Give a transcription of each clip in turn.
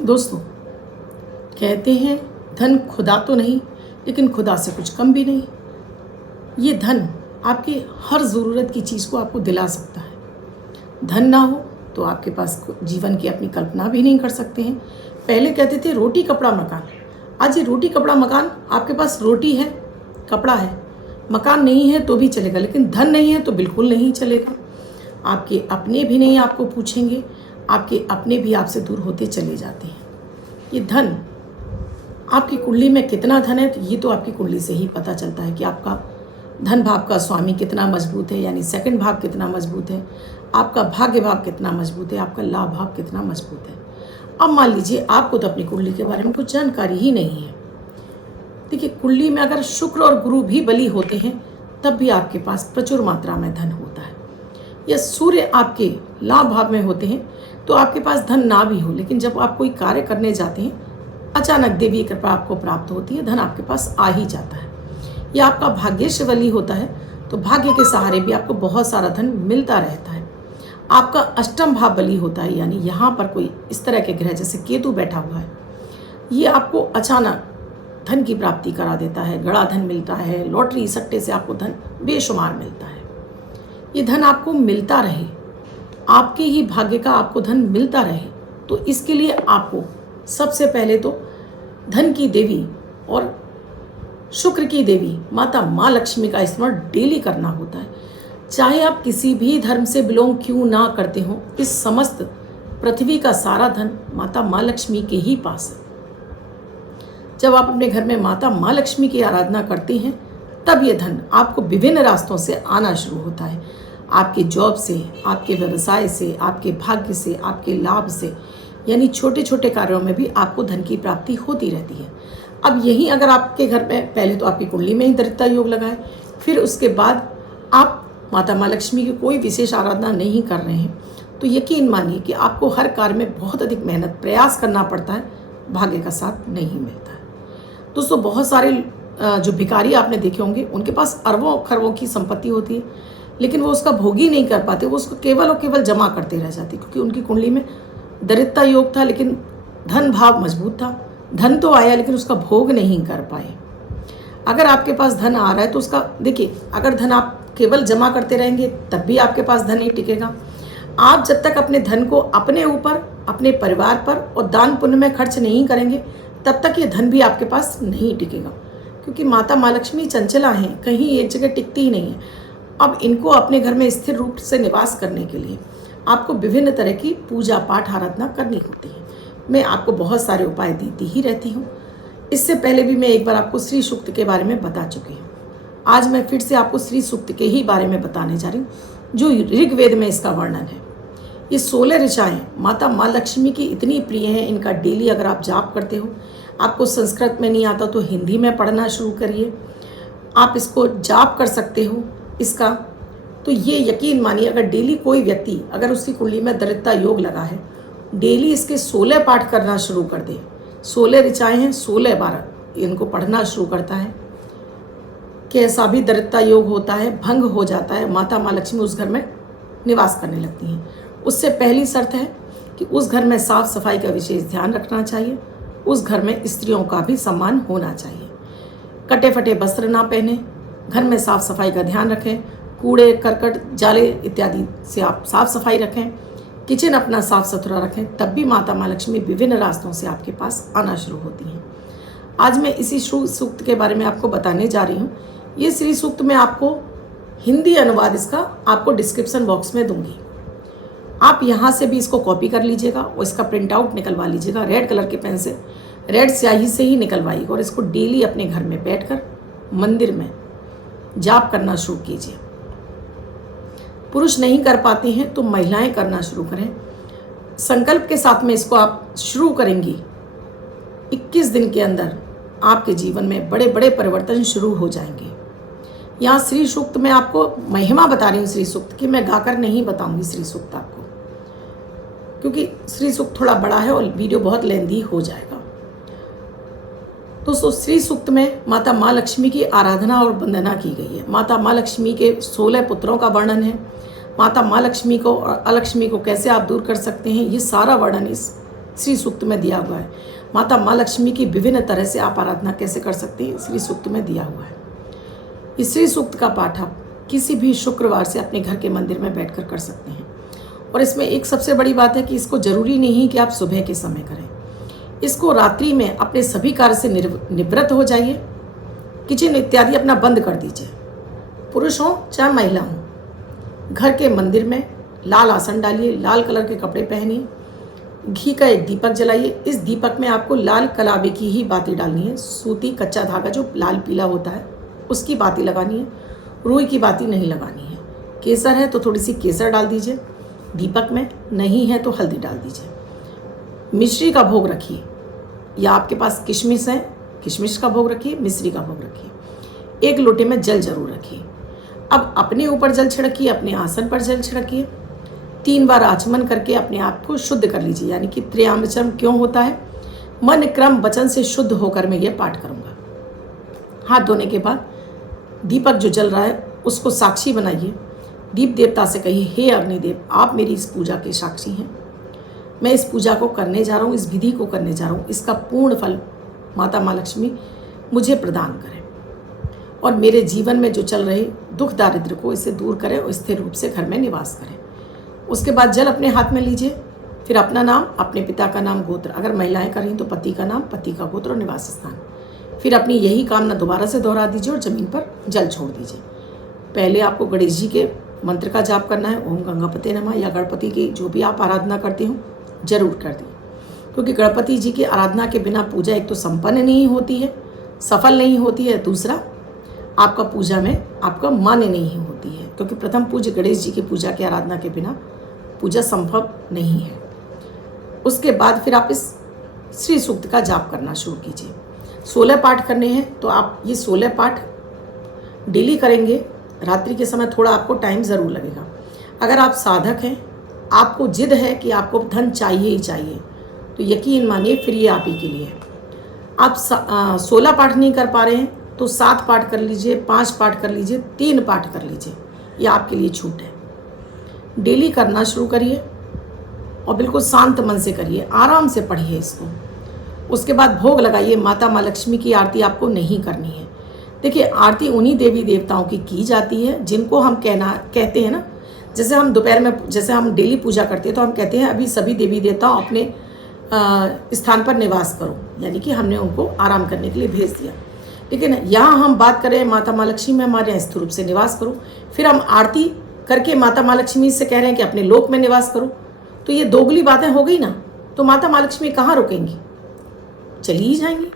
दोस्तों, कहते हैं धन खुदा तो नहीं, लेकिन खुदा से कुछ कम भी नहीं। ये धन आपकी हर ज़रूरत की चीज़ को आपको दिला सकता है। धन ना हो तो आपके पास जीवन की अपनी कल्पना भी नहीं कर सकते हैं। पहले कहते थे रोटी कपड़ा मकान। आज ये रोटी कपड़ा मकान, आपके पास रोटी है, कपड़ा है, मकान नहीं है तो भी चलेगा, लेकिन धन नहीं है तो बिल्कुल नहीं चलेगा। आपके अपने भी नहीं आपको पूछेंगे, आपके अपने भी आपसे दूर होते चले जाते हैं। ये धन, आपकी कुंडली में कितना धन है, तो ये तो आपकी कुंडली से ही पता चलता है कि आपका धन भाव का स्वामी कितना मजबूत है, यानी सेकंड भाव कितना मजबूत है, आपका भाग्य भाव कितना मजबूत है, आपका लाभ भाव कितना मजबूत है। अब मान लीजिए आपको तो अपनी कुंडली के बारे में कुछ जानकारी ही नहीं है। देखिए, कुंडली में अगर शुक्र और गुरु भी बली होते हैं तब भी आपके पास प्रचुर मात्रा में धन होता है। या सूर्य आपके लाभ भाव में होते हैं तो आपके पास धन ना भी हो, लेकिन जब आप कोई कार्य करने जाते हैं अचानक देवी कृपा आपको प्राप्त होती है, धन आपके पास आ ही जाता है। या आपका भाग्यश बली होता है तो भाग्य के सहारे भी आपको बहुत सारा धन मिलता रहता है। आपका अष्टम भाव बली होता है, यानी यहाँ पर कोई इस तरह के ग्रह जैसे केतु बैठा हुआ है, ये आपको अचानक धन की प्राप्ति करा देता है, गड़ा धन मिलता है, लॉटरी सट्टे से आपको धन बेशुमार मिलता है। ये धन आपको मिलता रहे, आपके ही भाग्य का आपको धन मिलता रहे, तो इसके लिए आपको सबसे पहले तो धन की देवी और शुक्र की देवी माता माँ लक्ष्मी का स्मरण डेली करना होता है। चाहे आप किसी भी धर्म से बिलोंग क्यों ना करते हो, इस समस्त पृथ्वी का सारा धन माता माँ लक्ष्मी के ही पास है। जब आप अपने घर में माता माँ लक्ष्मी की आराधना करते हैं तब ये धन आपको विभिन्न रास्तों से आना शुरू होता है। आपके जॉब से, आपके व्यवसाय से, आपके भाग्य से, आपके लाभ से, यानी छोटे छोटे कार्यों में भी आपको धन की प्राप्ति होती रहती है। अब यही अगर आपके घर में पहले तो आपकी कुंडली में ही दरिद्रता योग लगा है, फिर उसके बाद आप माता माँ लक्ष्मी की कोई विशेष आराधना नहीं कर रहे हैं, तो यकीन मानिए कि आपको हर कार्य में बहुत अधिक मेहनत प्रयास करना पड़ता है, भाग्य का साथ नहीं मिलता है। दोस्तों, बहुत सारे जो भिखारी आपने देखे होंगे, उनके पास अरबों खरबों की संपत्ति होती है, लेकिन वो उसका भोग ही नहीं कर पाते, वो उसको केवल और केवल जमा करते रह जाते, क्योंकि उनकी कुंडली में दरिद्रता योग था, लेकिन धन भाव मजबूत था। धन तो आया लेकिन उसका भोग नहीं कर पाए। अगर आपके पास धन आ रहा है तो उसका, देखिए, अगर धन आप केवल जमा करते रहेंगे तब भी आपके पास धन नहीं टिकेगा। आप जब तक अपने धन को अपने ऊपर, अपने परिवार पर और दान पुण्य में खर्च नहीं करेंगे तब तक ये धन भी आपके पास नहीं टिकेगा, क्योंकि माता माँ लक्ष्मी चंचला हैं, कहीं एक जगह टिकती ही नहीं है। अब इनको अपने घर में स्थिर रूप से निवास करने के लिए आपको विभिन्न तरह की पूजा पाठ आराधना करनी होती है। मैं आपको बहुत सारे उपाय देती ही रहती हूँ। इससे पहले भी मैं एक बार आपको श्री सूक्त के बारे में बता चुकी हूँ। आज मैं फिर से आपको श्री सूक्त के ही बारे में बताने जा रही हूँ, जो ऋग्वेद में इसका वर्णन है। ये 16 ऋचाएँ माता माँ लक्ष्मी की इतनी प्रिय हैं, इनका डेली अगर आप जाप करते हो, आपको संस्कृत में नहीं आता तो हिंदी में पढ़ना शुरू करिए, आप इसको जाप कर सकते हो इसका। तो ये यकीन मानिए, अगर डेली कोई व्यक्ति, अगर उसकी कुंडली में दरिद्रता योग लगा है, डेली इसके 16 पाठ करना शुरू कर दे। 16 ऋचाएँ हैं, 16 बार इनको पढ़ना शुरू करता है, कैसा भी दरिद्रता योग होता है भंग हो जाता है, माता माँ लक्ष्मी उस घर में निवास करने लगती हैं। उससे पहली शर्त है कि उस घर में साफ सफाई का विशेष ध्यान रखना चाहिए, उस घर में स्त्रियों का भी सम्मान होना चाहिए, कटे फटे वस्त्र ना पहने, घर में साफ सफाई का ध्यान रखें, कूड़े करकट जाले इत्यादि से आप साफ सफाई रखें, किचन अपना साफ सुथरा रखें, तब भी माता माँ लक्ष्मी विभिन्न रास्तों से आपके पास आना शुरू होती हैं। आज मैं इसी श्री सूक्त के बारे में आपको बताने जा रही हूँ। ये श्री सूक्त में आपको हिंदी अनुवाद इसका आपको डिस्क्रिप्शन बॉक्स में दूंगी। आप यहाँ से भी इसको कॉपी कर लीजिएगा और इसका प्रिंट आउट निकलवा लीजिएगा, रेड कलर के पेन से, रेड स्याही से ही निकलवाइएगा, और इसको डेली अपने घर में बैठकर मंदिर में जाप करना शुरू कीजिए। पुरुष नहीं कर पाते हैं तो महिलाएं करना शुरू करें। संकल्प के साथ में इसको आप शुरू करेंगी, 21 दिन के अंदर आपके जीवन में बड़े बड़े परिवर्तन शुरू हो जाएंगे। यहाँ श्री सूक्त में आपको महिमा बता रही हूँ श्री सूक्त की, मैं गाकर नहीं बताऊंगी श्री सूक्त आपको, क्योंकि श्री सूक्त थोड़ा बड़ा है और वीडियो बहुत लेंदी हो जाएगा। दोस्तों, श्री सूक्त में माता माँ लक्ष्मी की आराधना और वंदना की गई है। माता माँ लक्ष्मी के 16 पुत्रों का वर्णन है। माता माँ लक्ष्मी को और अलक्ष्मी को कैसे आप दूर कर सकते हैं, ये सारा वर्णन इस श्री सूक्त में दिया हुआ है। माता माँ लक्ष्मी की विभिन्न तरह से आप आराधना कैसे कर सकते हैं, श्री सूक्त में दिया हुआ है। इस श्री सूक्त का पाठ आप किसी भी शुक्रवार से अपने घर के मंदिर में बैठकर कर सकते हैं। और इसमें एक सबसे बड़ी बात है कि इसको ज़रूरी नहीं कि आप सुबह के समय करें, इसको रात्रि में अपने सभी कार्य से निवृत्त हो जाइए, किचन इत्यादि अपना बंद कर दीजिए, पुरुष हो चाहे महिला हो। घर के मंदिर में लाल आसन डालिए, लाल कलर के कपड़े पहनिए, घी का एक दीपक जलाइए। इस दीपक में आपको लाल कलाबे की ही बाती डालनी है, सूती कच्चा धागा जो लाल पीला होता है उसकी बाती लगानी है, रुई की बाती नहीं लगानी है। केसर है तो थोड़ी सी केसर डाल दीजिए दीपक में, नहीं है तो हल्दी डाल दीजिए। मिश्री का भोग रखिए, या आपके पास किशमिश है किशमिश का भोग रखिए, मिश्री का भोग रखिए। एक लोटे में जल जरूर रखिए। अब अपने ऊपर जल छिड़किए, अपने आसन पर जल छिड़किए। 3 बार आचमन करके अपने आप को शुद्ध कर लीजिए, यानी कि त्रियामचम क्यों होता है, मन क्रम वचन से शुद्ध होकर मैं ये पाठ करूँगा। हाथ धोने के बाद दीपक जो जल रहा है उसको साक्षी बनाइए। दीप देवता से कहिए, हे अग्निदेव, आप मेरी इस पूजा के साक्षी हैं, मैं इस पूजा को करने जा रहा हूँ, इस विधि को करने जा रहा हूँ, इसका पूर्ण फल माता माँ लक्ष्मी मुझे प्रदान करें और मेरे जीवन में जो चल रहे दुख दारिद्र को इसे दूर करें और स्थिर रूप से घर में निवास करें। उसके बाद जल अपने हाथ में लीजिए, फिर अपना नाम, अपने पिता का नाम, गोत्र, अगर महिलाएं करें तो पति का नाम, पति का गोत्र और निवास स्थान। फिर अपनी यही कामना दोबारा से दोहरा दीजिए और ज़मीन पर जल छोड़ दीजिए। पहले आपको गणेश जी के मंत्र का जाप करना है, ओम गंगापते नमः, या गणपति की जो भी आप आराधना करते हो जरूर कर दें, क्योंकि गणपति जी की आराधना के बिना पूजा एक तो संपन्न नहीं होती है, सफल नहीं होती है, दूसरा आपका पूजा में आपका मान्य नहीं होती है, क्योंकि प्रथम पूज्य गणेश जी की पूजा की आराधना के बिना पूजा संभव नहीं है। उसके बाद फिर आप इस श्री सूक्त का जाप करना शुरू कीजिए। 16 पाठ करने हैं तो आप ये 16 पाठ डेली करेंगे। रात्रि के समय थोड़ा आपको टाइम ज़रूर लगेगा। अगर आप साधक हैं, आपको जिद है कि आपको धन चाहिए ही चाहिए, तो यकीन मानिए फिर ये आप ही के लिए है। आप 16 पाठ नहीं कर पा रहे हैं तो 7 पाठ कर लीजिए, 5 पाठ कर लीजिए, 3 पाठ कर लीजिए, ये आपके लिए छूट है। डेली करना शुरू करिए और बिल्कुल शांत मन से करिए, आराम से पढ़िए इसको। उसके बाद भोग लगाइए। माता माँ लक्ष्मी की आरती आपको नहीं करनी है। देखिए, आरती उन्हीं देवी देवताओं की जाती है जिनको हम कहते हैं ना, जैसे हम दोपहर में जैसे हम डेली पूजा करते हैं तो हम कहते हैं अभी सभी देवी देवताओं अपने स्थान पर निवास करो, यानी कि हमने उनको आराम करने के लिए भेज दिया। लेकिन यहाँ हम बात करें माता माँ लक्ष्मी में हमारे यहाँ स्थिर रूप से निवास करो, फिर हम आरती करके माता माँ लक्ष्मी से कह रहे हैं कि अपने लोक में निवास करो, तो ये दोगली बातें हो गई ना। तो माता माँ लक्ष्मी कहाँ रुकेंगी, चली ही जाएंगी।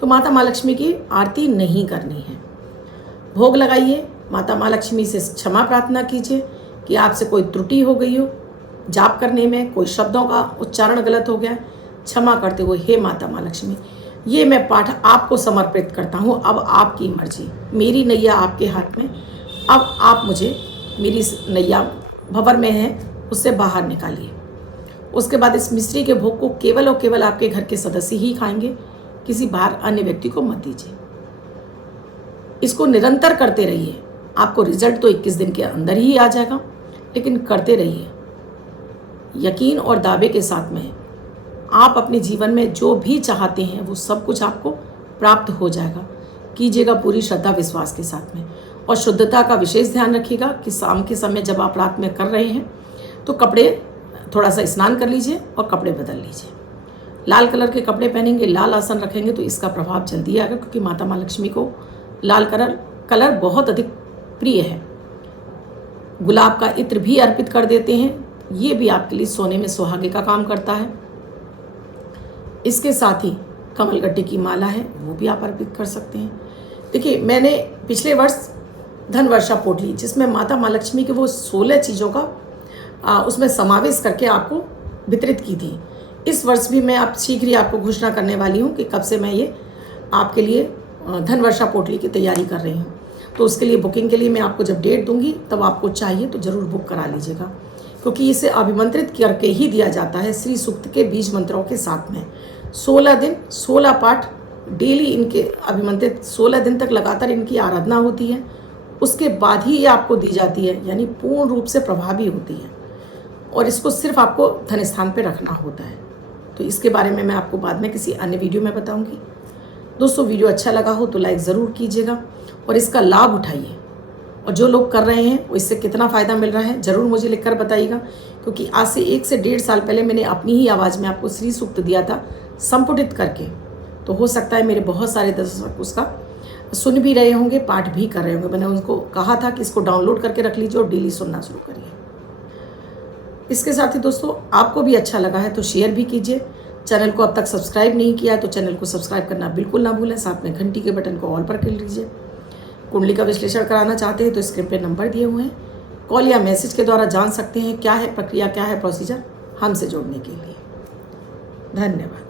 तो माता माँ लक्ष्मी की आरती नहीं करनी है। भोग लगाइए, माता माँ लक्ष्मी से क्षमा प्रार्थना कीजिए कि आपसे कोई त्रुटि हो गई हो, जाप करने में कोई शब्दों का उच्चारण गलत हो गया, क्षमा करते हुए हे माता माँ लक्ष्मी, ये मैं पाठ आपको समर्पित करता हूँ, अब आपकी मर्जी, मेरी नैया आपके हाथ में, अब आप मुझे मेरी नैया भंवर में है उससे बाहर निकालिए। उसके बाद इस मिश्री के भोग को केवल और केवल आपके घर के सदस्य ही खाएंगे, किसी बाहर अन्य व्यक्ति को मत दीजिए। इसको निरंतर करते रहिए, आपको रिजल्ट तो 21 दिन के अंदर ही आ जाएगा, लेकिन करते रहिए। यकीन और दावे के साथ में आप अपने जीवन में जो भी चाहते हैं वो सब कुछ आपको प्राप्त हो जाएगा। कीजिएगा पूरी श्रद्धा विश्वास के साथ में, और शुद्धता का विशेष ध्यान रखिएगा कि शाम के समय जब आप रात में कर रहे हैं तो कपड़े थोड़ा सा स्नान कर लीजिए और कपड़े बदल लीजिए। लाल कलर के कपड़े पहनेंगे, लाल आसन रखेंगे तो इसका प्रभाव जल्दी आएगा, क्योंकि माता माँ लक्ष्मी को लाल कलर बहुत अधिक प्रिय है। गुलाब का इत्र भी अर्पित कर देते हैं, ये भी आपके लिए सोने में सुहागे का काम करता है। इसके साथ ही कमलगट्टे की माला है, वो भी आप अर्पित कर सकते हैं। देखिए, मैंने पिछले वर्ष धन वर्षा पोटली, जिसमें माता माँ लक्ष्मी के वो 16 चीज़ों का उसमें समावेश करके आपको वितरित की थी। इस वर्ष भी मैं आप शीघ्र ही आपको घोषणा करने वाली हूँ कि कब से मैं ये आपके लिए धन वर्षा पोटली की तैयारी कर रही हूँ। तो उसके लिए बुकिंग के लिए मैं आपको जब डेट दूंगी तब आपको चाहिए तो ज़रूर बुक करा लीजिएगा, क्योंकि इसे अभिमंत्रित करके ही दिया जाता है श्री सूक्त के बीज मंत्रों के साथ में। 16 दिन 16 पाठ डेली इनके अभिमंत्रित, 16 दिन तक लगातार इनकी आराधना होती है, उसके बाद ही ये आपको दी जाती है, यानी पूर्ण रूप से प्रभावी होती है। और इसको सिर्फ आपको धन स्थान पे रखना होता है। तो इसके बारे में मैं आपको बाद में किसी अन्य वीडियो में बताऊंगी। दोस्तों, वीडियो अच्छा लगा हो तो लाइक ज़रूर कीजिएगा और इसका लाभ उठाइए। और जो लोग कर रहे हैं वो इससे कितना फ़ायदा मिल रहा है ज़रूर मुझे लिखकर बताइएगा, क्योंकि आज से 1 से 1.5 साल पहले मैंने अपनी ही आवाज़ में आपको श्री सूक्त दिया था संपुटित करके। तो हो सकता है मेरे बहुत सारे दर्शक उसका सुन भी रहे होंगे, पाठ भी कर रहे होंगे। मैंने उनको कहा था कि इसको डाउनलोड करके रख लीजिए और डेली सुनना शुरू करिए। इसके साथ ही दोस्तों, आपको भी अच्छा लगा है तो शेयर भी कीजिए। चैनल को अब तक सब्सक्राइब नहीं किया है तो चैनल को सब्सक्राइब करना बिल्कुल ना भूलें। साथ में घंटी के बटन को ऑल पर कर लीजिए। कुंडली का विश्लेषण कराना चाहते हैं तो स्क्रीन पे नंबर दिए हुए हैं, कॉल या मैसेज के द्वारा जान सकते हैं क्या है प्रक्रिया, क्या है प्रोसीजर हमसे जुड़ने के लिए। धन्यवाद।